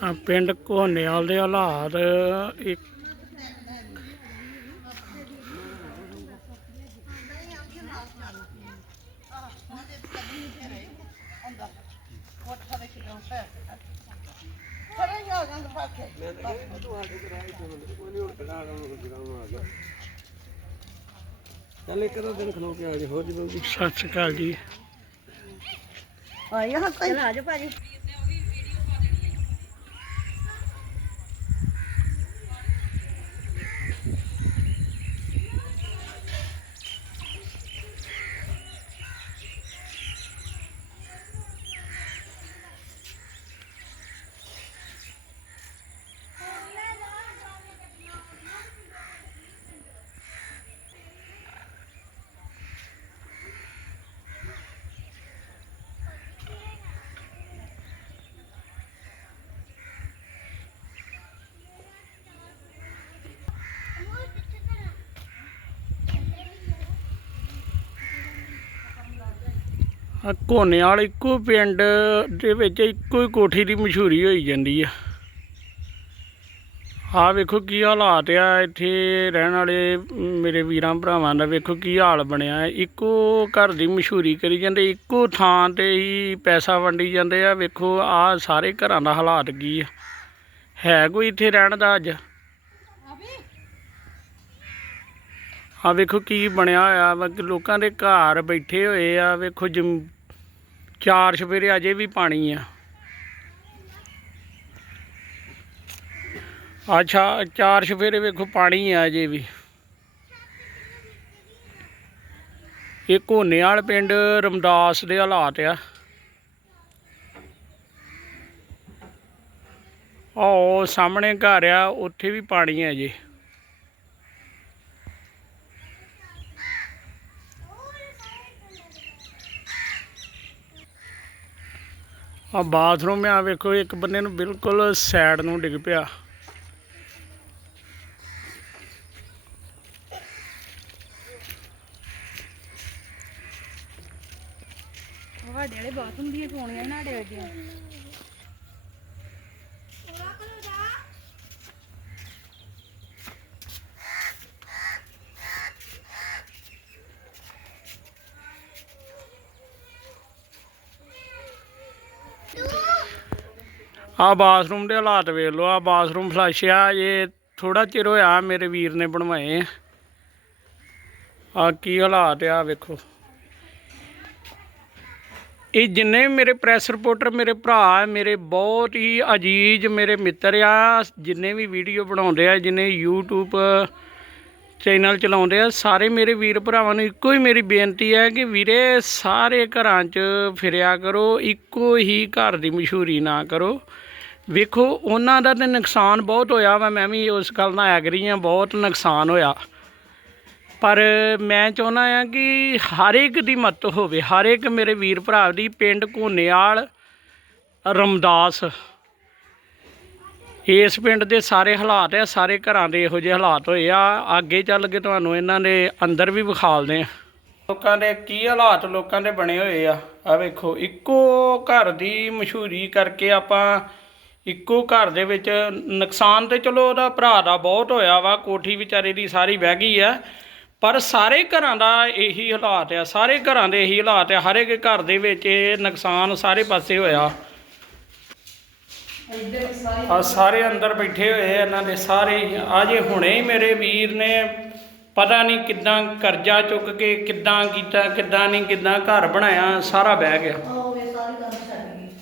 ਆ ਪਿੰਡ ਕੋਨੇਵਾਲ ਦੇ ਹਾਲਾਤ ਇੱਕ ਚੱਲ ਇੱਕ ਦੋ ਦਿਨ ਖਲੋ ਕੇ ਆ ਜੀ ਹੋਰ ਜੀ ਬਾਬੂ ਜੀ ਸਤਿ ਸ਼੍ਰੀ ਅਕਾਲ ਜੀ। ਆਈ ਹਾਂ ਚਲ ਆ ਜਾ ਭਾਜੀ। ਕੋਨੇ ਕੋਨੇਵਾਲ ਇੱਕੋ ਪਿੰਡ ਦੇ ਵਿੱਚ ਇੱਕੋ ਹੀ ਕੋਠੀ ਦੀ ਮਸ਼ਹੂਰੀ ਹੋਈ ਜਾਂਦੀ ਆ। ਆ ਵੇਖੋ ਕੀ ਹਾਲਾਤ ਆ, ਇੱਥੇ ਰਹਿਣ ਵਾਲੇ ਮੇਰੇ ਵੀਰਾਂ ਭਰਾਵਾਂ ਦਾ ਵੇਖੋ ਕੀ ਹਾਲ ਬਣਿਆ। ਇੱਕੋ ਘਰ ਦੀ ਮਸ਼ਹੂਰੀ ਕਰੀ ਜਾਂਦੇ, ਇੱਕੋ ਥਾਂ ਤੇ ਹੀ ਪੈਸਾ ਵੰਡੀ ਜਾਂਦੇ ਆ। ਵੇਖੋ ਆ ਸਾਰੇ ਘਰਾਂ ਦਾ ਹਾਲਾਤ ਕੀ ਆ। ਹੈ ਕੋਈ ਇੱਥੇ ਰਹਿਣ ਦਾ ਅੱਜ? ਆ ਵੇਖੋ ਕੀ ਬਣਿਆ ਹੋਇਆ ਵਾ, ਲੋਕਾਂ ਦੇ ਘਰ ਬੈਠੇ ਹੋਏ ਆ, ਵੇਖੋ ਜਮ, ਚਾਰ ਸਵੇਰੇ ਅਜੇ ਵੀ ਪਾਣੀ ਆ। ਅੱਛਾ, ਚਾਰ ਸਵੇਰੇ ਵੇਖੋ ਪਾਣੀ ਆ ਅਜੇ ਵੀ। ਇਹ ਕੋਨੇਵਾਲ ਪਿੰਡ ਰਮਦਾਸ ਦੇ ਹਾਲਾਤ ਆ। ਉਹ ਸਾਹਮਣੇ ਘਰ ਆ, ਉੱਥੇ ਵੀ ਪਾਣੀ ਹੈ ਜੀ ਆ ਬਾਥਰੂਮ ਆ, ਵੇਖੋ, ਇੱਕ ਬੰਦੇ ਨੂੰ ਬਿਲਕੁਲ ਸਾਈਡ ਨੂੰ ਡਿੱਗ ਪਿਆ। ਵੱਡੇ ਵਾਲੇ ਬਾਥਰੂਮ ਦੀਆਂ ਪੌਣੀਆਂ ਨਾੜੇ ਵਜੀਆਂ ਆ ਬਾਥਰੂਮ ਦੇ ਹਾਲਾਤ ਵੇਖ ਲਓ, ਆ ਬਾਥਰੂਮ ਫਲਸ਼ ਆ ਇਹ ਥੋੜਾ ਚਿਰ ਹੋਇਆ ਮੇਰੇ ਵੀਰ ਨੇ ਬਣਵਾਏ। ਆ ਕੀ ਹਾਲਾਤ ਆ ਵੇਖੋ। ਇਹ ਜਿੰਨੇ ਮੇਰੇ ਪ੍ਰੈਸ ਰਿਪੋਰਟਰ ਮੇਰੇ ਭਰਾ ਮੇਰੇ ਬਹੁਤ ਹੀ ਅਜੀਜ਼ ਮੇਰੇ ਮਿੱਤਰ ਆ, ਜਿੰਨੇ ਵੀ ਵੀਡੀਓ ਬਣਾਉਂਦੇ ਆ, ਜਿੰਨੇ YouTube ਚੈਨਲ ਚਲਾਉਂਦੇ ਆ, ਸਾਰੇ ਮੇਰੇ ਵੀਰ ਭਰਾਵਾਂ ਨੂੰ ਇੱਕੋ ਹੀ ਮੇਰੀ ਬੇਨਤੀ ਹੈ ਕਿ ਵੀਰੇ ਸਾਰੇ ਘਰਾਂ 'ਚ ਫਿਰਿਆ ਕਰੋ, ਇੱਕੋ ਹੀ ਘਰ ਦੀ ਮਸ਼ਹੂਰੀ ਨਾ ਕਰੋ। ਵੇਖੋ, ਉਹਨਾਂ ਦਾ ਤੇ ਨੁਕਸਾਨ ਬਹੁਤ ਹੋਇਆ ਵਾ, ਮੈਂ ਵੀ ਉਸ ਗੱਲ ਨਾਲ ਐਗਰੀ ਹਾਂ, ਬਹੁਤ ਨੁਕਸਾਨ ਹੋਇਆ। ਪਰ ਮੈਂ ਚਾਹੁੰਦਾ ਆ ਕਿ ਹਰ ਇੱਕ ਦੀ ਮਦਦ ਹੋਵੇ, ਹਰ ਇੱਕ ਮੇਰੇ ਵੀਰ ਭਰਾ ਦੀ, ਪਿੰਡ ਘੋਨੇਵਾਲ ਰਮਦਾਸ। ਇਸ ਪਿੰਡ ਦੇ ਸਾਰੇ ਹਾਲਾਤ ਆ, ਸਾਰੇ ਘਰਾਂ ਦੇ ਇਹੋ ਜਿਹੇ ਹਾਲਾਤ ਹੋਏ ਆ। ਅੱਗੇ ਚੱਲ ਕੇ ਤੁਹਾਨੂੰ ਇਹਨਾਂ ਦੇ ਅੰਦਰ ਵੀ ਵਿਖਾਲਦੇ ਆ ਲੋਕਾਂ ਦੇ ਕੀ ਹਾਲਾਤ ਲੋਕਾਂ ਦੇ ਬਣੇ ਹੋਏ ਆ। ਆ ਵੇਖੋ, ਇੱਕੋ ਘਰ ਦੀ ਮਸ਼ਹੂਰੀ ਕਰਕੇ ਆਪਾਂ ਇੱਕੋ ਘਰ ਦੇ ਵਿੱਚ ਨੁਕਸਾਨ ਤੇ ਚਲੋ ਉਹਦਾ ਭਰਾ ਦਾ ਬਹੁਤ ਹੋਇਆ ਵਾ, ਕੋਠੀ ਵਿਚਾਰੇ ਦੀ ਸਾਰੀ ਵਹਿ ਗਈ ਆ। ਪਰ ਸਾਰੇ ਘਰਾਂ ਦਾ ਇਹੀ ਹਾਲਾਤ ਆ, ਸਾਰੇ ਘਰਾਂ ਦੇ ਇਹੀ ਹਾਲਾਤ ਆ, ਹਰ ਇੱਕ ਘਰ ਦੇ ਵਿੱਚ ਇਹ ਨੁਕਸਾਨ ਸਾਰੇ ਪਾਸੇ ਹੋਇਆ। ਆ ਸਾਰੇ ਅੰਦਰ ਬੈਠੇ ਹੋਏ ਆ ਇਹਨਾਂ ਦੇ ਸਾਰੇ ਆ ਜੇ ਹੁਣੇ ਹੀ ਮੇਰੇ ਵੀਰ ਨੇ ਪਤਾ ਨਹੀਂ ਕਿੱਦਾਂ ਕਰਜ਼ਾ ਚੁੱਕ ਕੇ ਕਿੱਦਾਂ ਕੀਤਾ, ਕਿੱਦਾਂ ਨਹੀਂ ਕਿੱਦਾਂ ਘਰ ਬਣਾਇਆ, ਸਾਰਾ ਬਹਿ ਗਿਆ ਉਹ ਵੇ ਸਾਰੀ ਗੱਲ ਛੱਡ ਗਈ ਇਹਨਾਂ ਬੈ ਕੇ ਗੋਲ ਗੁੱਠਾ ਗੁੱਠਾ ਸਾਰੀ ਹੀ ਬੈ ਗਈ ਕਦੀ ਕਦੀ ਨੁਕਰਾਂ ਹੀ ਰਹਿ ਗਈਆਂ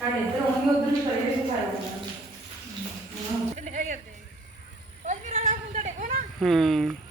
ਸਾਡੇ ਇੱਧਰ ਆਉਣਗੇ ਉਧਰ ਵੀ ਕਰੇ ਵੀ ਖਾਈ ਹੂੰ